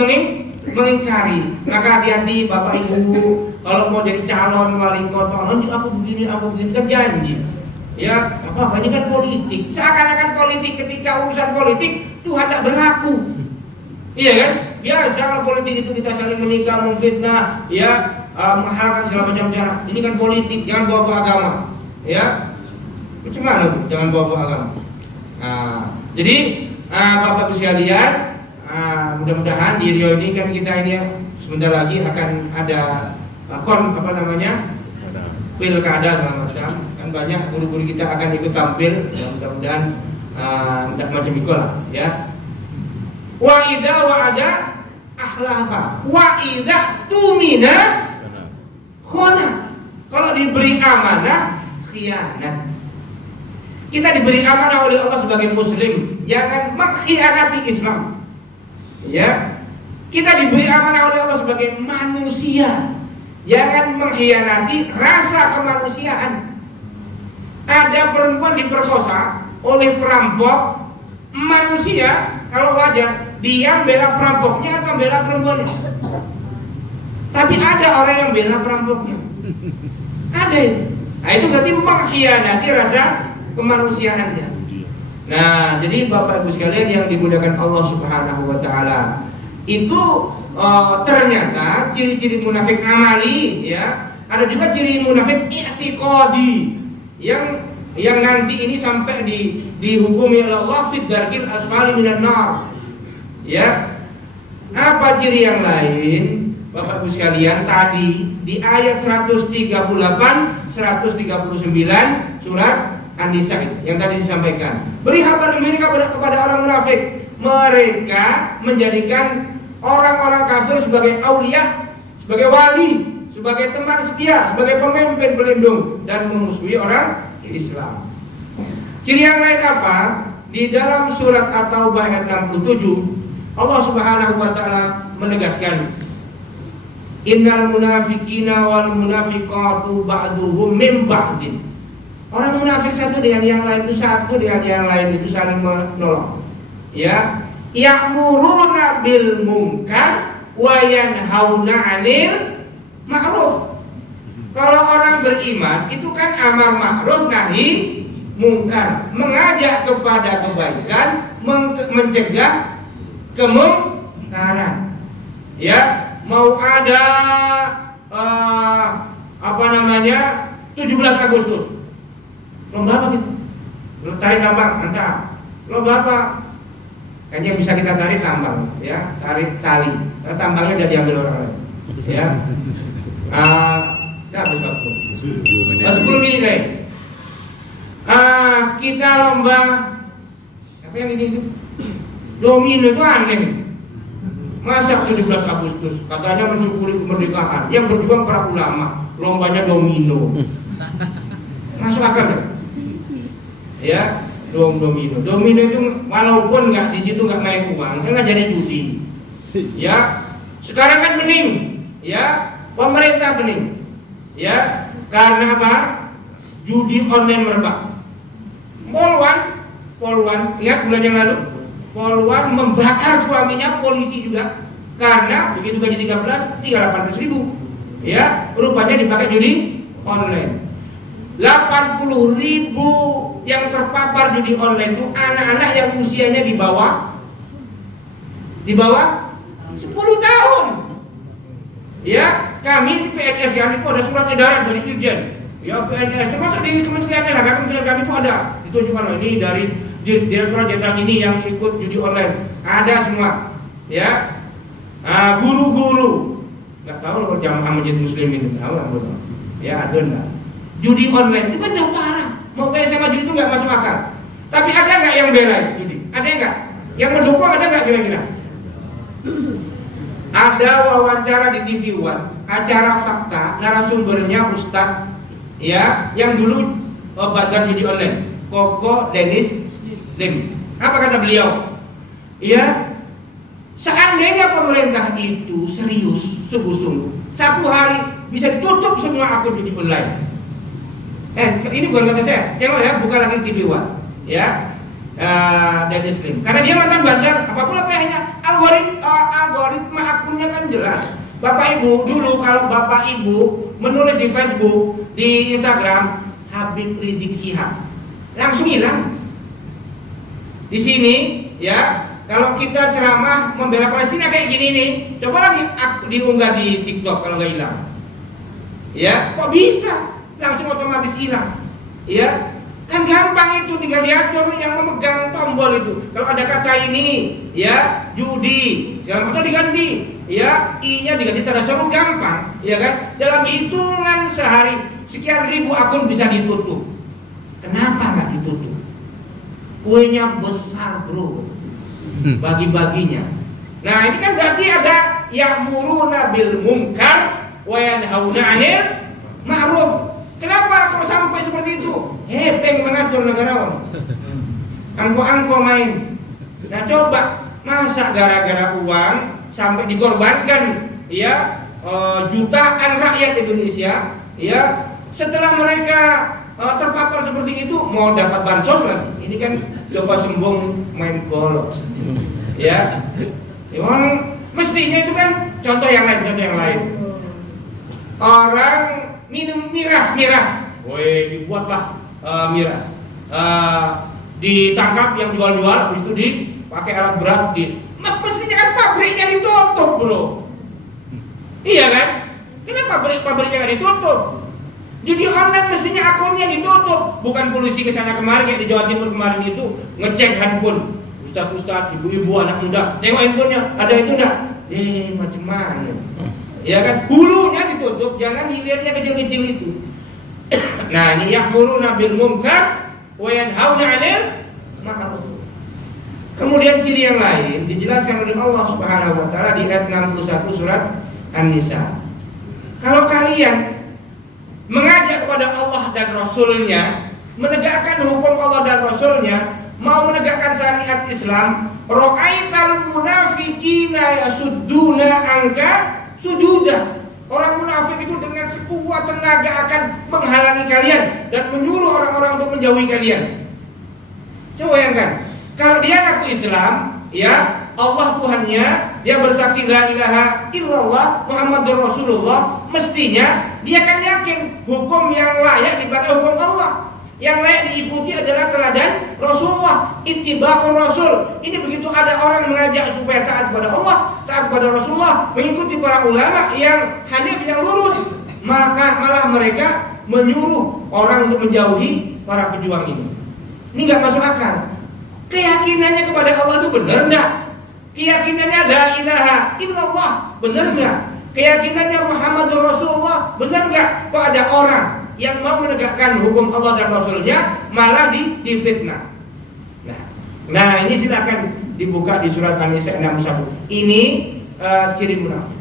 mengingkari. Maka hati-hati Bapak Ibu, kalau mau jadi calon wali kota, nanti aku begini kan janji. Ya, apa ini kan politik. Seakan-akan politik, ketika urusan politik Tuhan tidak berlaku. Iya kan? Biasa kalau politik itu kita saling menikah, memfitnah, ya, menghalalkan segala macam cara. Ini kan politik, jangan bawa agama. Ya, macam mana tuh? Jangan bawa agama. Jadi Bapak Ibu sekalian, mudah-mudahan di Rio ini kan kita ini sebentar lagi akan ada pilkada segala macam. Kan banyak guru-guru kita akan ikut tampil. Ya, mudah-mudahan tidak macam itu lah, ya. Wa idza wa'ada akhlafa, wa idza tumina khana. Kalau diberi amanah khianat. Kita diberi amanah oleh Allah sebagai muslim, jangan mengkhianati Islam. Ya. Kita diberi amanah oleh Allah sebagai manusia, jangan mengkhianati rasa kemanusiaan. Ada perempuan diperkosa oleh perampok, manusia kalau wajar dia bela perampoknya atau bela perempuannya. Tapi ada orang yang bela perampoknya. Ada. Nah, itu berarti mengkhianati rasa kemanusiaannya. Nah, jadi Bapak Ibu sekalian yang dimuliakan Allah Subhanahu wa taala, itu ternyata ciri-ciri munafik amali, ya. Ada juga ciri munafik i'tiqadi yang nanti ini sampai dihukumi oleh Allah fid darkil asfali minan nar. Ya. Apa ciri yang lain? Bapak Ibu sekalian, tadi di ayat 138, 139 surat An-Nisa yang tadi disampaikan. Beri kabar gembira kepada orang munafik. Mereka menjadikan orang-orang kafir sebagai aulia, sebagai wali, sebagai teman setia, sebagai pemimpin pelindung, dan memusuhi orang Islam. Ciri yang lain apa? Di dalam surat At-Taubah ayat 67, Allah Subhanahu wa taala menegaskan, innal munafiqina wal munafiqatu ba'duhum min ba'din. Orang munafik satu dengan yang lain itu satu dengan yang lain itu saling menolong. Ya, ya'muruna bil munkar wa yanhauna 'anil ma'ruf. Kalau orang beriman itu kan amar ma'ruf nahi mungkar, mengajak kepada kebaikan, mencegah kemungkaran. Ya, mau ada 17 Agustus. Lomba apa gitu? Tarik tambang, mantap. Lomba apa? Kayaknya bisa kita tarik tambang, ya, tarik tali. Karena tambangnya udah diambil orang lain. Ya. Habis waktu. 10 menit. Kita lomba apa yang ini? Domino itu aneh. Masa 17 Agustus katanya mensyukuri kemerdekaan, yang berjuang para ulama, lombanya domino. Masuk akal kan? Ya, domino. Domino itu walaupun nggak di situ nggak main uang, nggak jadi judi. Ya, sekarang kan bening. Ya, pemerintah bening. Ya, karena apa? Judi online merebak. Poluan, ingat bulan yang lalu? Poluan membakar suaminya, polisi juga, karena begitu gaji 13 tinggal 800.000. Ya, rupanya dipakai judi online. 80.000 yang terpapar judi online itu anak-anak yang usianya di bawah 10 tahun. Ya, kami di PNS ya, itu ada surat edaran dari Irjen. Ya, PNS termasuk di Kementerian Lembaga Kementerian kami itu ada ditunjukkan ini dari Direktur Jenderal ini yang ikut judi online. Ada semua. Ya. Guru-guru. Enggak tahu loh jamaah Masjid Muslim ini tahu lah betul. Ya, ada enggak? Judi online itu kan udah parah. Mau kayak sama judi itu enggak masuk akal. Tapi ada enggak yang belain judi? Ada enggak? Yang mendukung ada enggak kira-kira? Ada wawancara di TV One, acara fakta, narasumbernya Ustadz ya, yang dulu bazar judi online, Koko Dennis Lim. Apa kata beliau? Ya, seandainya pemerintah itu serius, sungguh-sungguh, satu hari bisa ditutup semua akun judi online. Ini bukan kata saya, tengok ya, bukan lagi TV One, ya. Dennis Lim. Karena dia mantan bandar, apapun kayaknya algoritma akunnya kan jelas. Bapak Ibu dulu kalau Bapak Ibu menulis di Facebook, di Instagram Habib Rizik Syihab, langsung hilang. Di sini ya, kalau kita ceramah membela Palestina kayak gini nih, coba lagi diunggah di TikTok kalau nggak hilang. Ya, kok bisa? Langsung otomatis hilang. Ya. Kan gampang itu, tinggal diatur yang memegang tombol itu. Kalau ada kata ini, ya judi, dalam kata diganti, ya i-nya diganti tanda seru, gampang, ya kan? Dalam hitungan sehari sekian ribu akun bisa ditutup. Kenapa nggak ditutup? Kuenya besar bro, bagi-baginya. Nah ini kan berarti ada ya'muruna bil munkar wa yanhauna 'anil ma'ruf. Kenapa kok sampai seperti itu? Pengen mengatur negara orang. Angko-angko main. Nah coba, masa gara-gara uang sampai dikorbankan ya jutaan rakyat Indonesia ya, setelah mereka terpapar seperti itu mau dapat bansos lagi. Ini kan coba sembung main bola. Ya. Orang mestinya itu kan contoh yang lain. Orang minum miras, woi dibuatlah miras, ditangkap yang jual-jual, habis itu dipakai alat berat, mestinya kan pabriknya ditutup bro, iya kan? Kenapa pabriknya nggak ditutup? Judi online mestinya akunnya ditutup, bukan polisi kesana kemari kayak di Jawa Timur kemarin itu ngecek handphone, ustaz, ibu-ibu, anak muda, tengok handphonenya, ada itu enggak? Macam mana? Ya kan, hulunya ditutup, jangan hilirnya kecil-kecil itu. Nah, ini ya'muruna bil munkar wa yanhauna 'anil ma'ruf. Kemudian ciri yang lain dijelaskan oleh Allah Subhanahu wa taala di ayat 61 surat An-Nisa. Kalau kalian mengajak kepada Allah dan Rasulnya, menegakkan hukum Allah dan Rasulnya, mau menegakkan syariat Islam, ra'aital munafiqina yasudduna anka sujudah. Orang munafik itu dengan sekuat tenaga akan menghalangi kalian dan menyuruh orang-orang untuk menjauhi kalian. Coba bayangkan, kalau dia ngaku Islam, ya Allah Tuhannya, dia bersaksi la ilaha illallah Muhammadur Rasulullah, mestinya dia akan yakin hukum yang layak daripada hukum Allah. Yang layak diikuti adalah teladan Rasulullah, ittiba'ur Rasul. Ini begitu ada orang mengajak supaya taat kepada Allah, taat kepada Rasulullah, mengikuti para ulama yang hanif, yang lurus, maka malah mereka menyuruh orang untuk menjauhi para pejuang ini. Ini nggak masuk akal. Keyakinannya kepada Allah itu benar nggak? Keyakinannya la ilaha illallah benar nggak? Keyakinannya Muhammadur Rasulullah benar nggak? Kok ada orang yang mau menegakkan hukum Allah dan Rasulnya malah difitnah. Nah ini silakan dibuka di surat An-Nisa 61. Ini ciri munafik.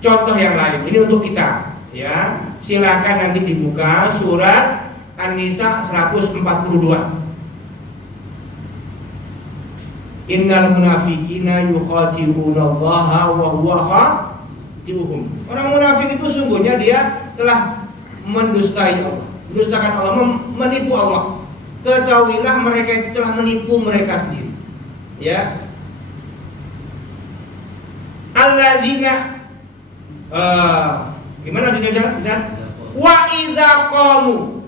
Contoh yang lain, ini untuk kita, ya. Silakan nanti dibuka surat An-Nisa 142. Innal munafiqina yukhadi'una Allaha wa huwa khadi'uhum. Orang munafik itu sungguhnya dia telah mendustai Allah, mendustakan Allah, menipu Allah. Ketahuilah mereka telah menipu mereka sendiri. Ya. Alladzina gimana tujuannya? Wa idza qamu.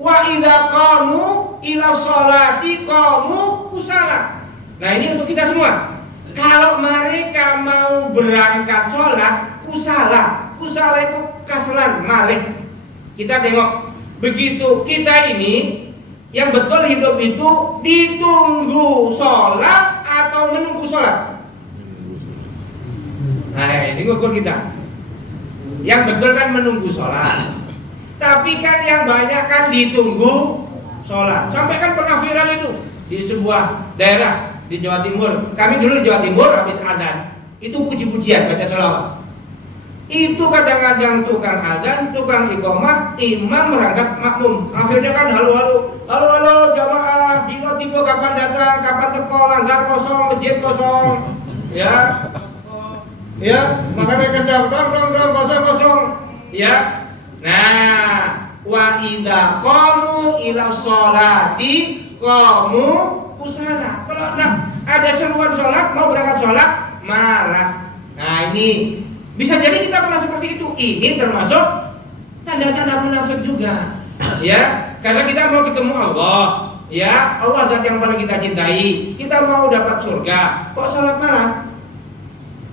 Wa idza qamu ila sholati qamu kusala. Nah, ini untuk kita semua. Kalau mereka mau berangkat sholat kusala. Kusala itu kaslan, malih. Kita tengok, begitu kita ini yang betul hidup itu ditunggu sholat atau menunggu sholat. Nah, ini ukur kita. Yang betul kan menunggu sholat. Tapi kan yang banyak kan ditunggu sholat. Sampai kan pernah viral itu di sebuah daerah di Jawa Timur. Kami dulu di Jawa Timur habis adzan itu puji-pujian baca sholawat. Itu kadang-kadang tukang adzan, tukang iqamah, imam merangkap makmum. Akhirnya kan halo jamaah, dino tiba kapan datang, kapan teko, langgar kosong, masjid kosong, ya, makanya kencang, dong kosong, ya. Nah, wa idza qamu ila sholati qamu kusala. Kalau ada seruan sholat, mau berangkat sholat, malas. Nah, ini bisa jadi kita pernah seperti itu. Ini termasuk tanda-tanda munafik juga, ya. Karena kita mau ketemu Allah, ya. Allah zat yang paling kita cintai. Kita mau dapat surga, kok sholat malas?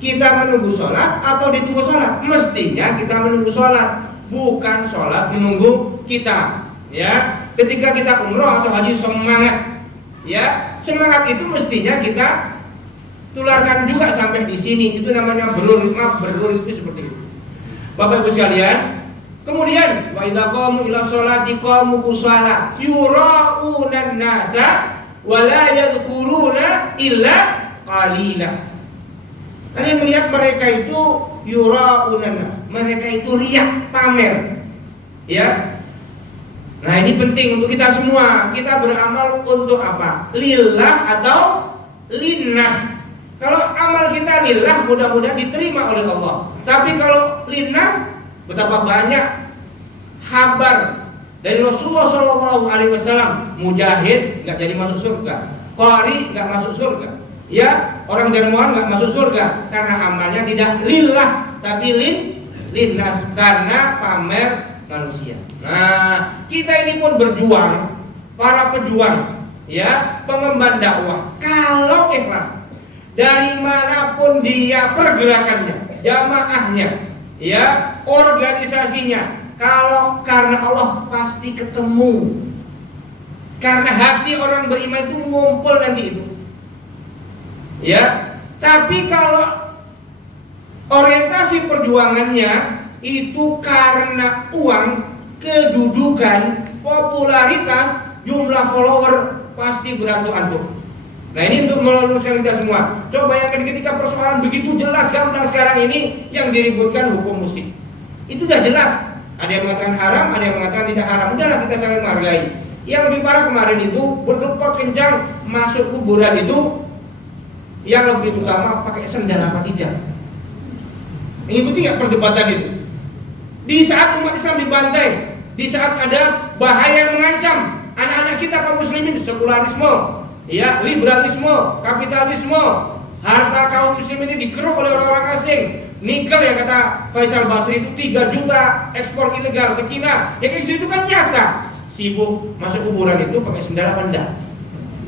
Kita menunggu sholat atau ditunggu sholat? Mestinya kita menunggu sholat, bukan sholat menunggu kita, ya. Ketika kita umroh atau haji semangat, ya, semangat itu mestinya kita tularkan juga sampai di sini. Itu namanya berur itu seperti itu. Bapak Ibu sekalian, kemudian wa idza qamu ila sholati qamu kusala yura'unan nasa wa la yadhkuruna illa qalila. Kalian melihat mereka itu yura'unan, mereka itu riak, pamer, ya. Nah, ini penting untuk kita semua. Kita beramal untuk apa? Lillah atau linnas. Kalau amal kita lillah, mudah-mudahan diterima oleh Allah. Tapi kalau linnas, betapa banyak kabar dari Rasulullah SAW. Mujahid nggak jadi masuk surga, qari nggak masuk surga, ya, orang dermawan nggak masuk surga karena amalnya tidak lillah, tapi linnas, karena pamer manusia. Nah, kita ini pun berjuang, para pejuang, ya, pengemban dakwah. Kalau ikhlas, dari manapun dia pergerakannya, jamaahnya, ya, organisasinya, kalau karena Allah pasti ketemu. Karena hati orang beriman itu ngumpul nanti itu, ya. Tapi kalau orientasi perjuangannya itu karena uang, kedudukan, popularitas, jumlah follower, pasti berantuk-antuk. Nah, ini untuk meluruskan kita semua. Coba bayangkan ketika persoalan begitu jelas gamblang sekarang ini yang diributkan hukum musik. Itu sudah jelas. Ada yang mengatakan haram, ada yang mengatakan tidak haram. Udahlah, kita saling menghargai. Yang lebih parah kemarin itu berdebat kencang masuk kuburan itu, yang lebih utama pakai sendal apa tidak. Mengikuti nggak perdebatan itu? Di saat umat Islam dibantai, di saat ada bahaya yang mengancam anak-anak kita kaum muslimin, sekularisme, ya, liberalisme, kapitalisme, harta kaum muslimin ini dikeruk oleh orang-orang asing. Nikel yang kata Faisal Basri itu 3 juta ekspor ilegal ke Cina. Ya kayak gitu itu kan nyata. Sibuk masuk kuburan itu pakai sendal apa enggak?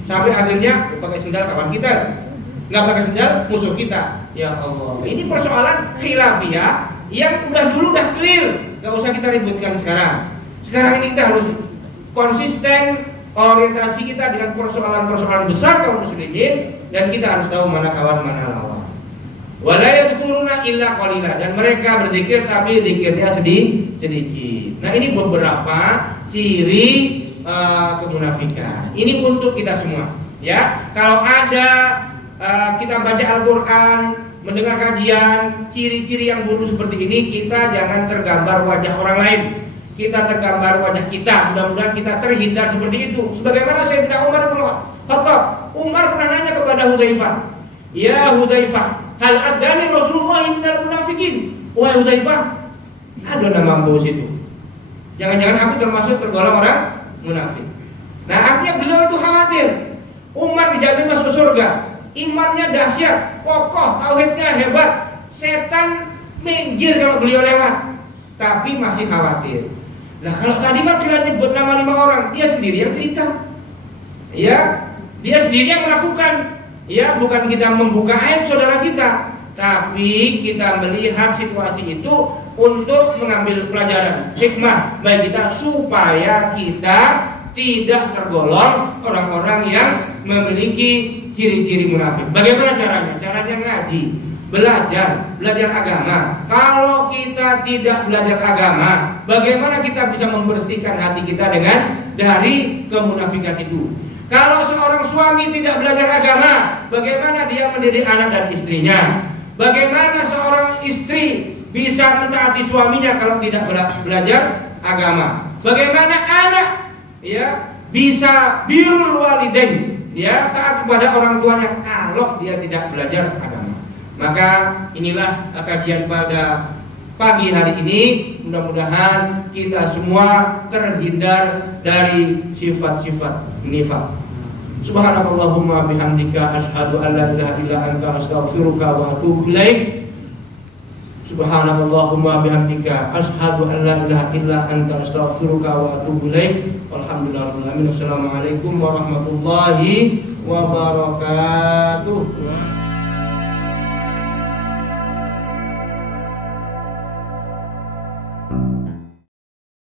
Sampai akhirnya pakai sendal kawan kita, nggak pakai sendal musuh kita. Ya Allah. Ini persoalan khilafiyah yang dulu udah clear, nggak usah kita ributkan sekarang. Sekarang ini kita harus konsisten orientasi kita dengan persoalan-persoalan besar kaum muslimin, dan kita harus tahu mana kawan mana lawan. Wala yadhkuruna illa qalila, dan mereka berzikir tapi zikirnya sedikit. Nah, ini beberapa ciri kemunafikan. Ini untuk kita semua, ya. Kalau ada kita baca Al-Qur'an, mendengar kajian, ciri-ciri yang buruk seperti ini, kita jangan tergambar wajah orang lain. Kita tergambar wajah kita. Mudah-mudahan kita terhindar seperti itu. Sebagaimana saya tidak Umar bin Khattab. Umar pernah nanya kepada Hudzaifah, "Ya Hudzaifah, hal adani Rasulullah minal munafikin?" Wahai Hudzaifah, ada nama bos itu. Jangan-jangan aku termasuk tergolong orang munafik. Nah, artinya beliau itu khawatir. Umar dijamin masuk surga, imannya dahsyat, kokoh, tauhidnya hebat. Setan minggir kalau beliau lewat, tapi masih khawatir. Nah kalau tadi kan kita nyebut nama 5 orang, dia sendiri yang cerita, ya, dia sendiri yang melakukan, ya, bukan kita membuka aib saudara kita, tapi kita melihat situasi itu untuk mengambil pelajaran hikmah bagi kita supaya kita tidak tergolong orang-orang yang memiliki ciri-ciri munafik. Bagaimana caranya? Caranya ngaji, belajar agama. Kalau kita tidak belajar agama, bagaimana kita bisa membersihkan hati kita dari kemunafikan itu? Kalau seorang suami tidak belajar agama, bagaimana dia mendidik anak dan istrinya? Bagaimana seorang istri bisa mentaati suaminya kalau tidak belajar agama? Bagaimana anak, ya, bisa birrul walidain, ya, taat kepada orang tuanya kalau dia tidak belajar agama? Maka inilah kajian pada pagi hari ini. Mudah-mudahan kita semua terhindar dari sifat-sifat nifaq. Subhanakallahumma bihamdika asyhadu an la ilaha illa anta astaghfiruka wa atubu ilaik. Subhanakallahumma bihamdika asyhadu an la ilaha illa anta astaghfiruka wa atubu ilaik. Walhamdulillahirabbil alamin. Wassalamualaikum warahmatullahi wabarakatuh.